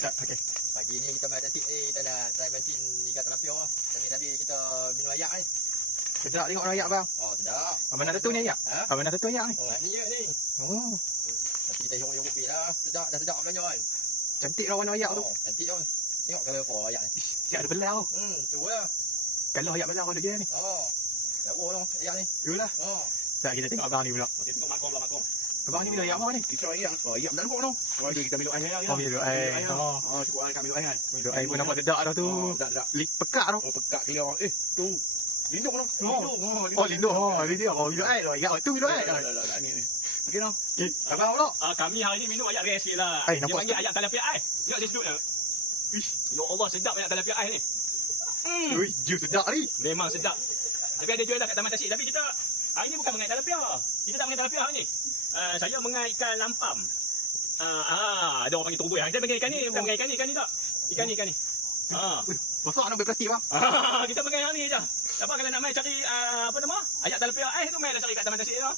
Okey. Pagi ni kita main tasik ni, kita nak try mancing ikan tilapia. Tadi kita minum ayak ni. Sedap tengok ayak bang. Oh, sedap. Abang nak satu ni ayak? Ha? Abang nak satu ayak ni? Oh, ni je ni. Oh, Tapi kita yorok-yorok pi lah. Sedap, dah sedap belanja kan. cantik lah warna ayak tu. Oh, cantik je. Tengok kalau apa ayak ni. Siap ada belah tu. Tu lah. Kalau ayak belah ada je ni. Oh. Lawa lah ayak ni. Itulah. Oh. Tak kita tengok abang ni pula. Kita tengok makong pula makong. Abang ni minum ayak apa ni? Kita ayak. Oh, ayak tak nampak tau. Oh, kita minum air ya. Oh, minum air. Oh. Oh, cukup air kan minum air kan. Minum air pun nampak sedap dah tu. Oh, sedap. Pekak tu. Oh, pekak clear. Tu. Lindung tau. Oh, lindung. Oh, lindung. Oh, minum air. Ayak tu minum air. Ni. Okey tau. Okey, abang pula. Kami hari ni minum ayak rare sikit lah. Ai, Dia nampak panggil ayak tilapia ais. Tengok saya sedut. Ya Allah, sedap ayak tilapia ais ni. Ui, jus sedap ni. Memang sedap. Tapi ada jual lah kat Taman Tasik. Tapi kita hari ni bukan mengait tilapia. Kita tak mengait tilapia hari ni. Saya mengait ikan lampam. Ada orang panggil turbuih. Kita panggil ikan ni. Bukan mengait ikan ni tak. Ikan ni. Besar nak berplastik bang. Kita mengait hari ni je. Apa kalau nak main cari apa nama? Ayak tilapia ais tu main lah cari kat Taman Tasik je.